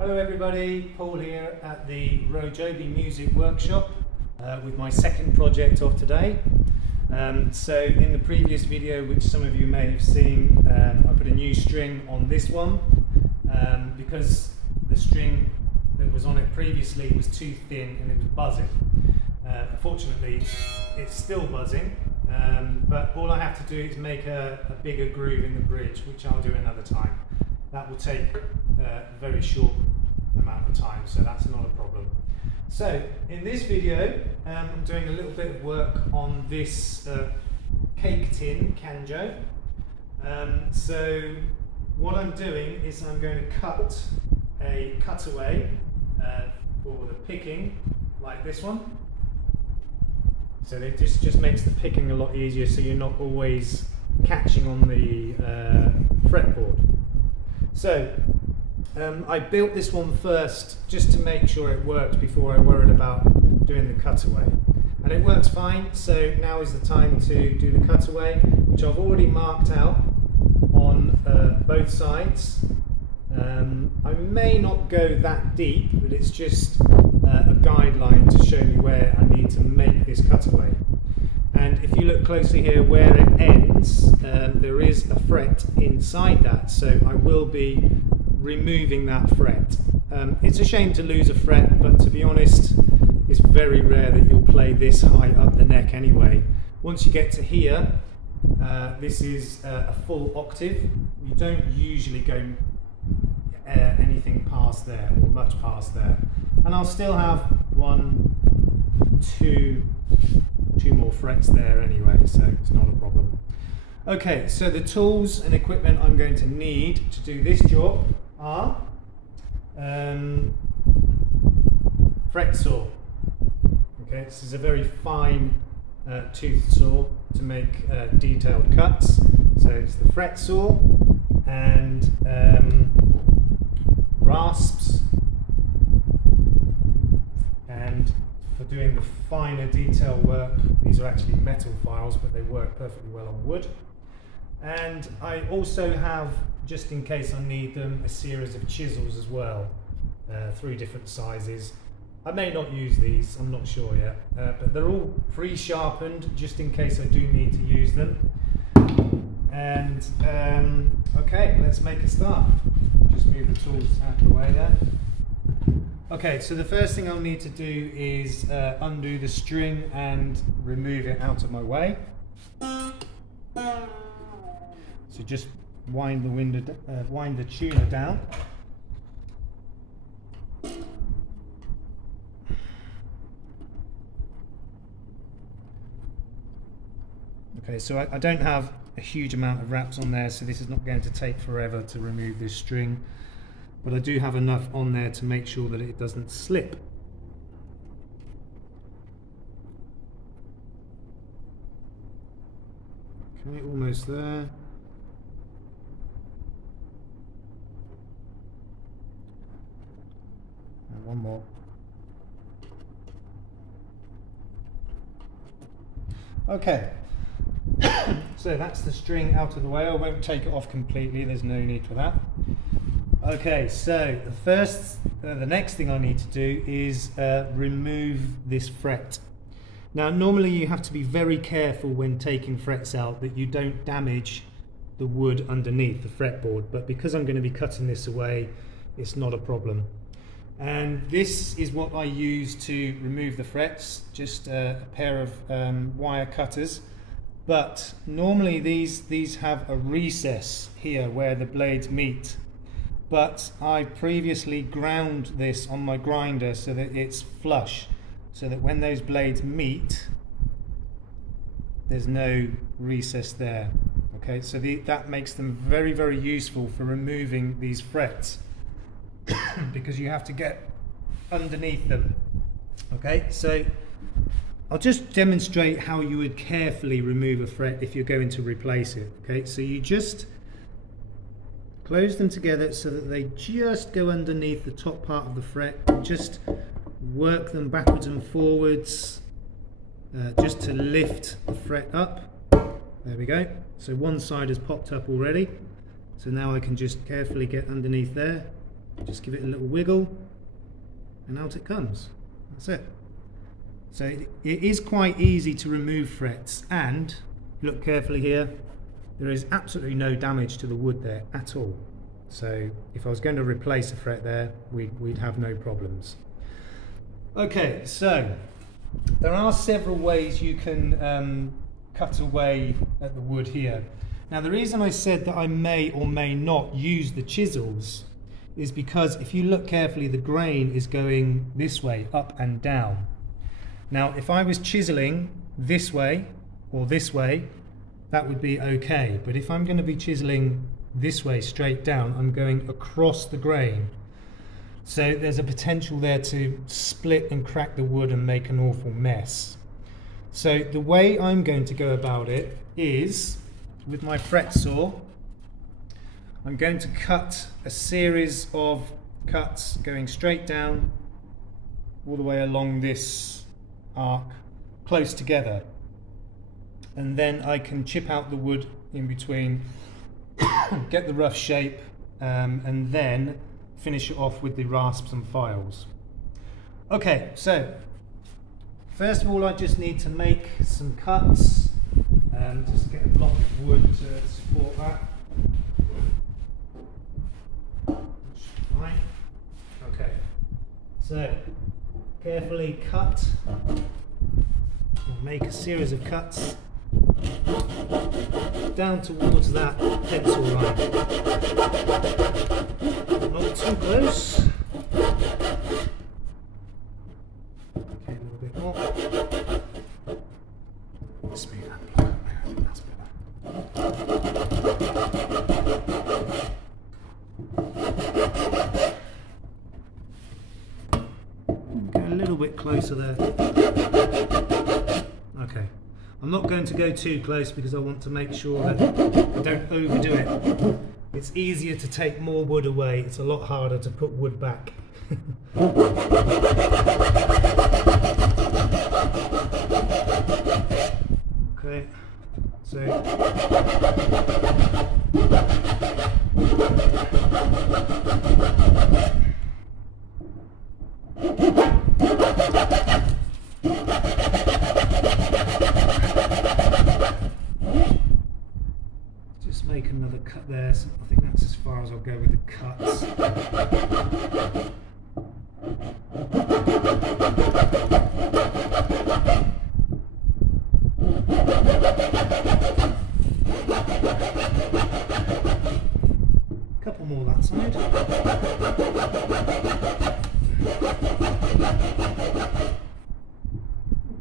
Hello everybody, Paul here at the RoJoBe Music Workshop with my second project of today. So in the previous video, which some of you may have seen, I put a new string on this one because the string that was on it previously was too thin and it was buzzing. Fortunately, it's still buzzing, but all I have to do is make a bigger groove in the bridge, which I'll do another time. That will take a very short amount of time, so that's not a problem. So in this video, I'm doing a little bit of work on this cake tin, Canjo. So what I'm doing is I'm going to cut a cutaway for the picking, like this one. So this just makes the picking a lot easier, so you're not always catching on the fretboard. So I built this one first just to make sure it worked before I worried about doing the cutaway. And it works fine, so now is the time to do the cutaway, which I've already marked out on both sides. I may not go that deep, but it's just a guideline to show me where I need to make this cutaway. And if you look closely here where it ends, there is a fret inside that, so I will be removing that fret. It's a shame to lose a fret, but to be honest, it's very rare that you'll play this high up the neck anyway. Once you get to here, this is a full octave. You don't usually go anything past there, or much past there. And I'll still have two more frets there anyway, so it's not a problem. Okay, so the tools and equipment I'm going to need to do this job are fret saw. Okay, this is a very fine tooth saw to make detailed cuts. So it's the fret saw and rasps, and for doing the finer detail work, these are actually metal files, but they work perfectly well on wood. And I also have, just in case I need them, a series of chisels as well, 3 different sizes. I may not use these, I'm not sure yet, but they're all pre-sharpened just in case I do need to use them. And okay, let's make a start. Just move the tools out of the way there. Okay, so the first thing I'll need to do is undo the string and remove it out of my way. So just wind the tuner down. Okay, so I don't have a huge amount of wraps on there, so this is not going to take forever to remove this string, but I do have enough on there to make sure that it doesn't slip. Okay, almost there. And one more. Okay. So that's the string out of the way. I won't take it off completely, there's no need for that. Okay, so the next thing I need to do is remove this fret. Now normally you have to be very careful when taking frets out that you don't damage the wood underneath the fretboard, but because I'm going to be cutting this away, it's not a problem. And this is what I use to remove the frets, just a pair of wire cutters. But normally these have a recess here where the blades meet. But I previously ground this on my grinder so that it's flush, so that when those blades meet, there's no recess there. Okay, so that makes them very, very useful for removing these frets because you have to get underneath them. Okay, so I'll just demonstrate how you would carefully remove a fret if you're going to replace it. Okay, so you just close them together so that they just go underneath the top part of the fret. Just work them backwards and forwards just to lift the fret up. There we go. So one side has popped up already. So now I can just carefully get underneath there Just give it a little wiggle and out it comes. That's it. So it is quite easy to remove frets, and look carefully here, there is absolutely no damage to the wood there at all. So if I was going to replace a fret there, we'd have no problems. Okay, so there are several ways you can cut away at the wood here. Now the reason I said that I may or may not use the chisels is because if you look carefully, the grain is going this way, up and down. Now if I was chiseling this way or this way, that would be okay, but if I'm going to be chiseling this way straight down, I'm going across the grain. So there's a potential there to split and crack the wood and make an awful mess. So the way I'm going to go about it is, with my fret saw, I'm going to cut a series of cuts going straight down all the way along this arc, close together. And then I can chip out the wood in between, get the rough shape, and then finish it off with the rasps and files. Okay, so first of all I just need to make some cuts. Just get a block of wood to support that. Right. Okay, so carefully cut, and make a series of cuts down towards that pencil line. Not too close. Okay, a little bit more. Smooth that. I think that's better. Go a little bit closer there. Okay. I'm not going to go too close because I want to make sure that I don't overdo it. It's easier to take more wood away, it's a lot harder to put wood back. Okay, so just make another cut there. So I think that's as far as I'll go with the cuts. Couple more that side.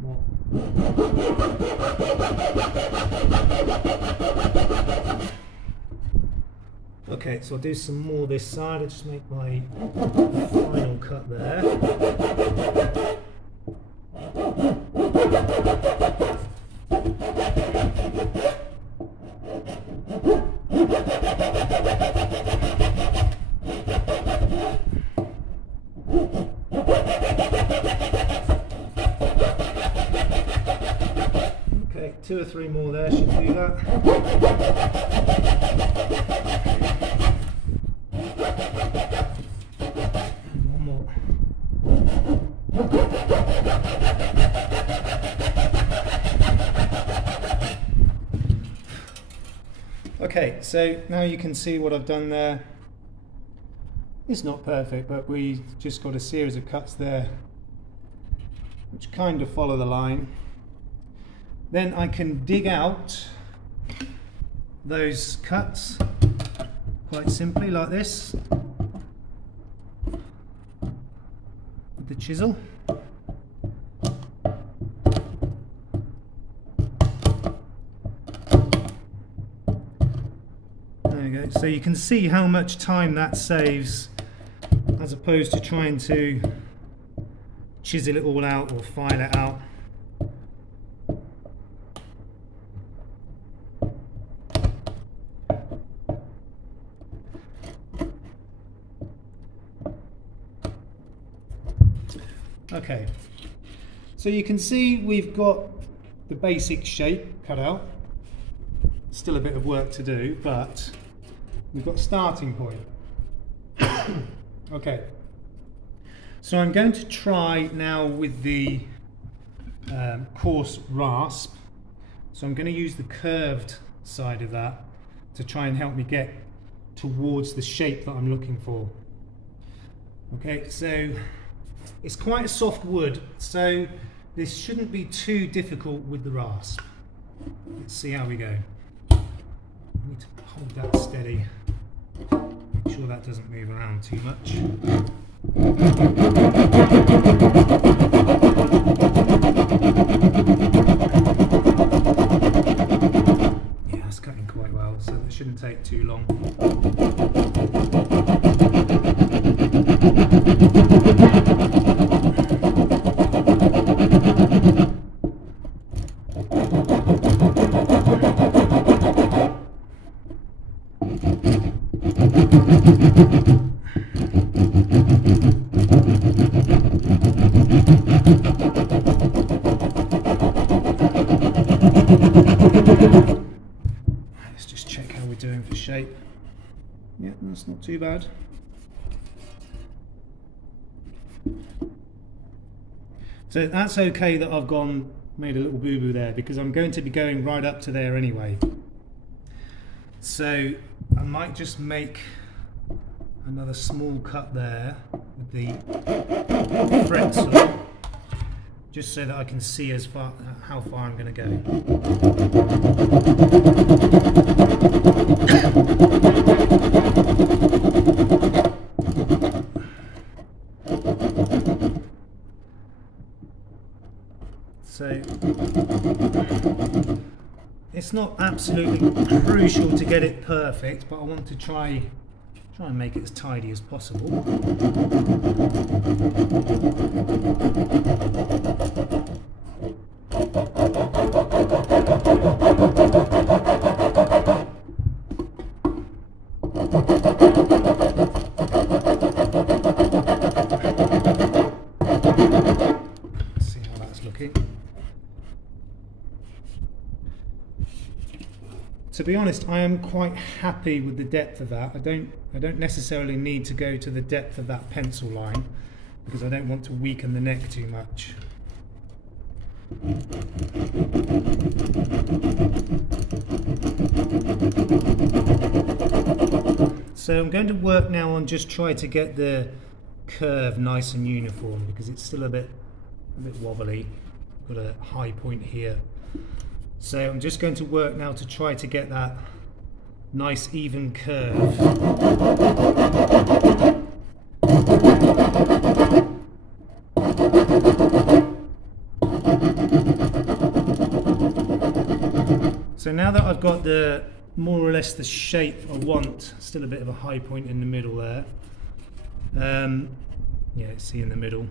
More. Okay, so I'll do some more this side. I'll just make my final cut there. Okay, 2 or 3 more there should do that. Okay, so now you can see what I've done there. It's not perfect, but we just got a series of cuts there which kind of follow the line. Then I can dig out those cuts quite simply like this with the chisel. There we go. So you can see how much time that saves as opposed to trying to chisel it all out or file it out. Okay, so you can see we've got the basic shape cut out. Still a bit of work to do, but we've got a starting point. Okay, so I'm going to try now with the coarse rasp. So I'm going to use the curved side of that to try and help me get towards the shape that I'm looking for. Okay, so it's quite a soft wood, so this shouldn't be too difficult with the rasp. Let's see how we go. I need to hold that steady. Make sure that doesn't move around too much. Yeah, it's cutting quite well, so it shouldn't take too long. Let's just check how we're doing for shape. Yeah, that's not too bad. So that's okay that I've made a little boo-boo there, because I'm going to be going right up to there anyway. So I might just make another small cut there with the fret saw, just so that I can see how far I'm going to go. So it's not absolutely crucial to get it perfect, but I want to try and make it as tidy as possible. Let's see how that's looking. To be honest, I am quite happy with the depth of that. I don't necessarily need to go to the depth of that pencil line, because I don't want to weaken the neck too much. So I'm going to work now on just try to get the curve nice and uniform, because it's still a bit wobbly. Got a high point here. So I'm just going to work now to try to get that nice even curve. So now that I've got more or less the shape I want, still a bit of a high point in the middle there. Yeah, see in the middle.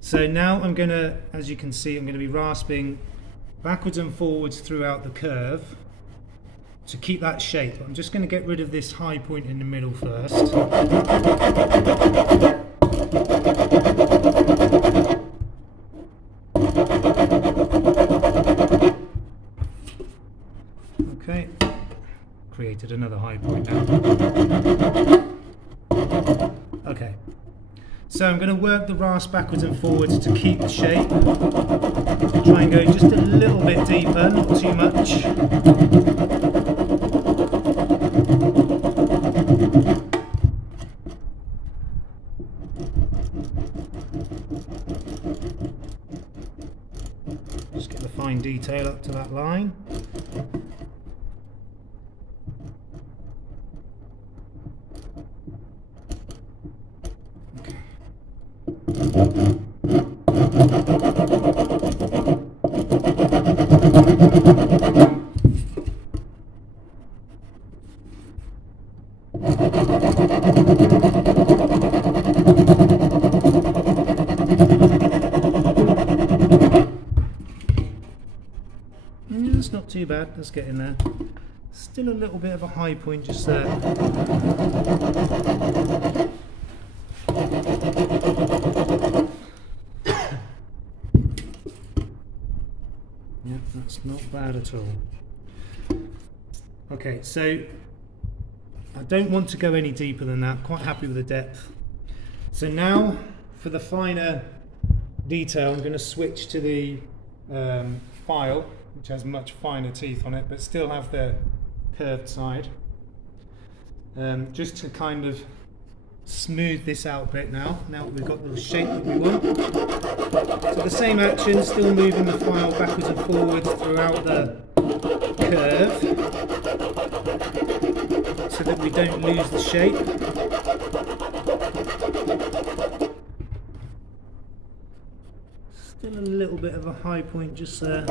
So now I'm going to, as you can see, I'm going to be rasping backwards and forwards throughout the curve to keep that shape. I'm just going to get rid of this high point in the middle first. Okay, created another high point now. Okay, so I'm going to work the rasp backwards and forwards to keep the shape. Try and go just a little bit deeper, not too much. Just get the fine detail up to that line. That's not too bad, let's get in there. Still a little bit of a high point just there. Yeah, that's not bad at all. Okay, so I don't want to go any deeper than that, quite happy with the depth. So now for the finer detail, I'm going to switch to the file, which has much finer teeth on it, but still have the curved side. Just to kind of smooth this out a bit now we've got the shape that we want. So the same action, still moving the file backwards and forwards throughout the curve, so that we don't lose the shape. Still a little bit of a high point just there.